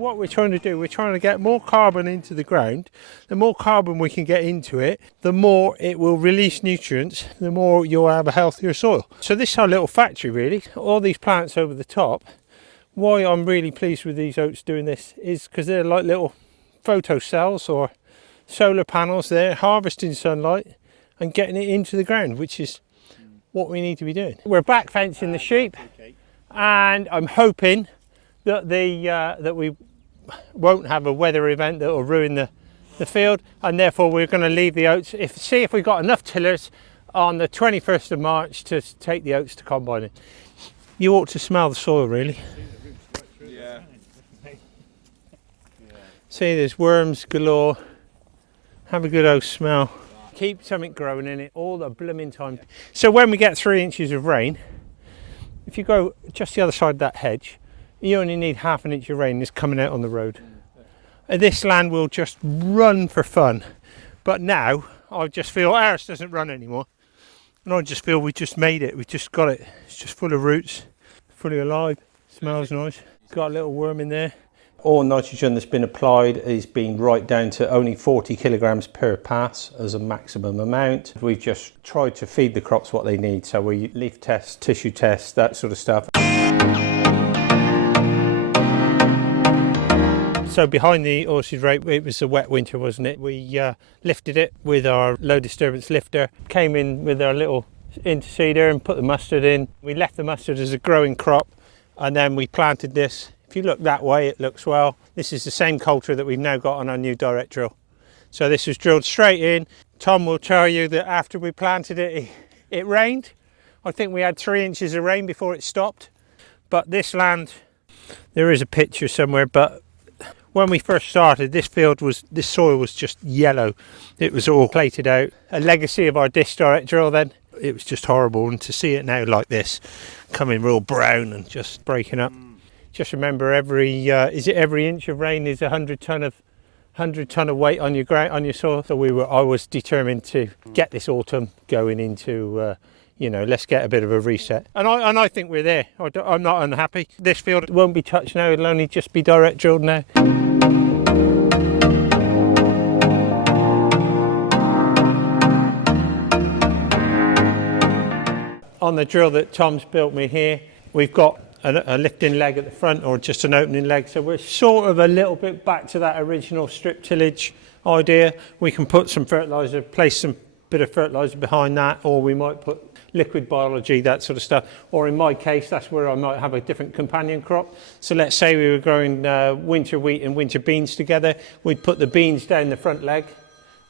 what we're trying to do, we're trying to get more carbon into the ground. The more carbon we can get into it, the more it will release nutrients, the more you'll have a healthier soil. So this is our little factory really, all these plants over the top. Why I'm really pleased with these oats doing this is because they're like little photo cells or solar panels there, harvesting sunlight and getting it into the ground, which is what we need to be doing. We're back fencing the sheep, and I'm hoping that that we won't have a weather event that will ruin the field, and therefore we're going to leave the oats, see if we've got enough tillers on the 21st of March to take the oats to combining. You ought to smell the soil really. Yeah. See, there's worms galore. Have a good old smell. Keep something growing in it all the blooming time. So when we get 3 inches of rain, if you go just the other side of that hedge, you only need ½ an inch of rain that's coming out on the road. And this land will just run for fun. But now I just feel ours doesn't run anymore. And I just feel we just made it. We just got it. It's just full of roots, fully alive. Smells nice. Got a little worm in there. All nitrogen that's been applied is being right down to only 40 kilograms per pass as a maximum amount. We've just tried to feed the crops what they need. So we leaf test, tissue test, that sort of stuff. So behind the orchard rate, it was a wet winter, wasn't it? We lifted it with our low disturbance lifter, came in with our little interseeder and put the mustard in. We left the mustard as a growing crop, and then we planted this. If you look that way, it looks well. This is the same culture that we've now got on our new direct drill. So this was drilled straight in. Tom will tell you that after we planted it, it rained. I think we had 3 inches of rain before it stopped. But this land, there is a picture somewhere, but when we first started, this soil was just yellow. It was all plated out. A legacy of our disc direct drill then. It was just horrible, and to see it now like this, coming real brown and just breaking up. Just remember, every inch of rain is 100 ton of weight on your ground, on your soil. So I was determined to get this autumn going into, let's get a bit of a reset. And I think we're there. I'm not unhappy. This field won't be touched now. It'll only just be direct drilled now. On the drill that Tom's built me here, we've got a lifting leg at the front, or just an opening leg, so we're sort of a little bit back to that original strip tillage idea. We can put some fertiliser, place some bit of fertiliser behind that, or we might put liquid biology, that sort of stuff, or in my case that's where I might have a different companion crop. So let's say we were growing winter wheat and winter beans together. We'd put the beans down the front leg,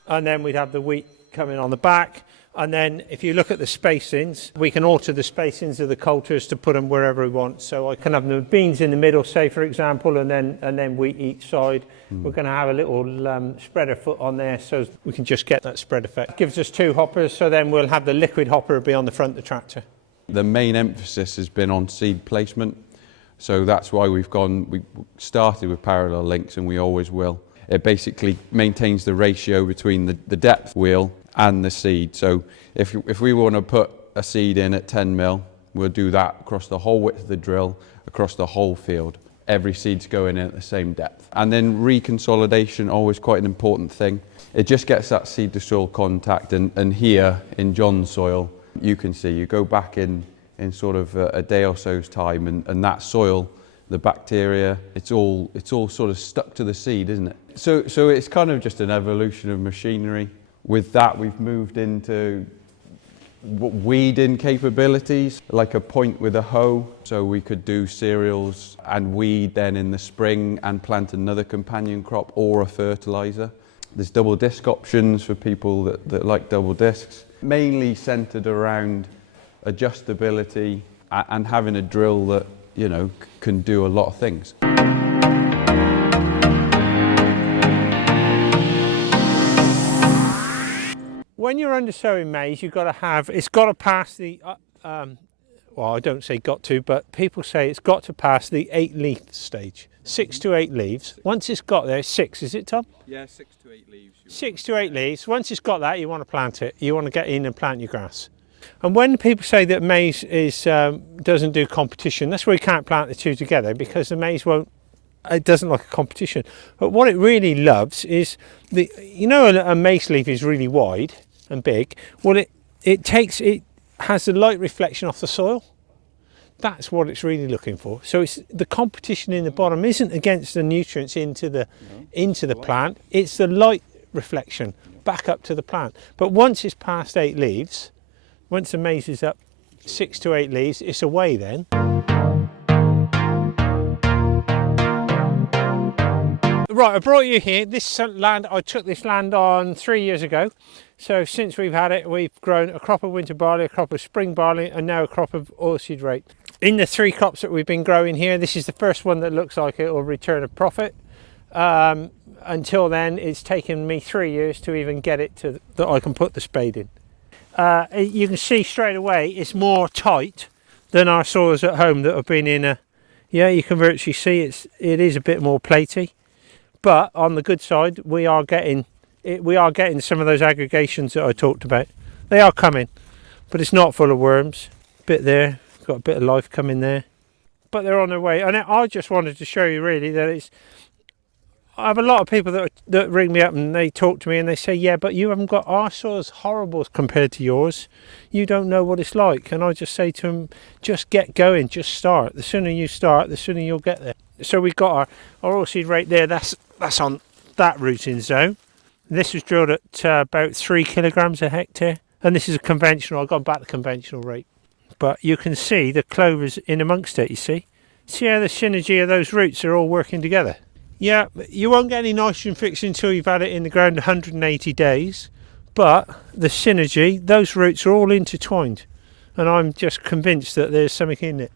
and then we'd have the wheat coming on the back. And then if you look at the spacings, we can alter the spacings of the coulters to put them wherever we want. So I can have the beans in the middle, say for example, and then wheat each side. We're going to have a little spreader foot on there, so we can just get that spread effect. It gives us 2 hoppers, so then we'll have the liquid hopper be on the front of the tractor. The main emphasis has been on seed placement. So that's why we started with parallel links, and we always will. It basically maintains the ratio between the depth wheel and the seed. So if we want to put a seed in at 10 mil, we'll do that across the whole width of the drill, across the whole field. Every seed's going in at the same depth. And then reconsolidation, always quite an important thing. It just gets that seed to soil contact, and here in John's soil, you can see, you go back in sort of a day or so's time, and that soil, the bacteria, it's all sort of stuck to the seed, isn't it? So it's kind of just an evolution of machinery. With that, we've moved into weeding capabilities, like a point with a hoe. So we could do cereals and weed then in the spring and plant another companion crop or a fertilizer. There's double disc options for people that like double discs, mainly centered around adjustability and having a drill that, can do a lot of things. When you're undersowing maize, it's got to pass the, well, I don't say got to, but people say it's got to pass the 8 leaf stage, 6 to 8 leaves. Once it's got there, 6, is it, Tom? Yeah, 6 to 8 leaves. 6 to 8 leaves. Once it's got that, you want to plant it. You want to get in and plant your grass. And when people say that maize doesn't do competition, that's where you can't plant the two together, because the maize won't it doesn't like a competition. But what it really loves is a mace leaf is really wide and big. Well, it has the light reflection off the soil. That's what it's really looking for. So it's the competition in the bottom isn't against the nutrients into the plant. It's the light reflection back up to the plant. But once it's past 8 leaves, once the maize is up 6 to 8 leaves, it's away then. Right, I brought you here. This land, I took this land on 3 years ago. So since we've had it, we've grown a crop of winter barley, a crop of spring barley, and now a crop of oilseed rape. In the 3 crops that we've been growing here, this is the first one that looks like it will return a profit. Until then, it's taken me 3 years to even get it to that I can put the spade in. You can see straight away it's more tight than our soils at home that have been in a. Yeah, you can virtually see it is a bit more platy. But on the good side, we are getting some of those aggregations that I talked about. They are coming, but it's not full of worms. Bit there, got a bit of life coming there, but they're on their way. And I just wanted to show you really that I have a lot of people that ring me up and they talk to me and they say, yeah, but you haven't got, our soil's horrible compared to yours. You don't know what it's like. And I just say to them, just get going, just start. The sooner you start, the sooner you'll get there. So we've got our oilseed right there. That's on that rooting zone. This was drilled at about 3 kilograms a hectare. And this is a conventional, I've gone back to conventional rate. But you can see the clovers in amongst it, you see. See how the synergy of those roots are all working together. Yeah, you won't get any nitrogen fixing until you've had it in the ground 180 days. But the synergy, those roots are all intertwined. And I'm just convinced that there's something in it.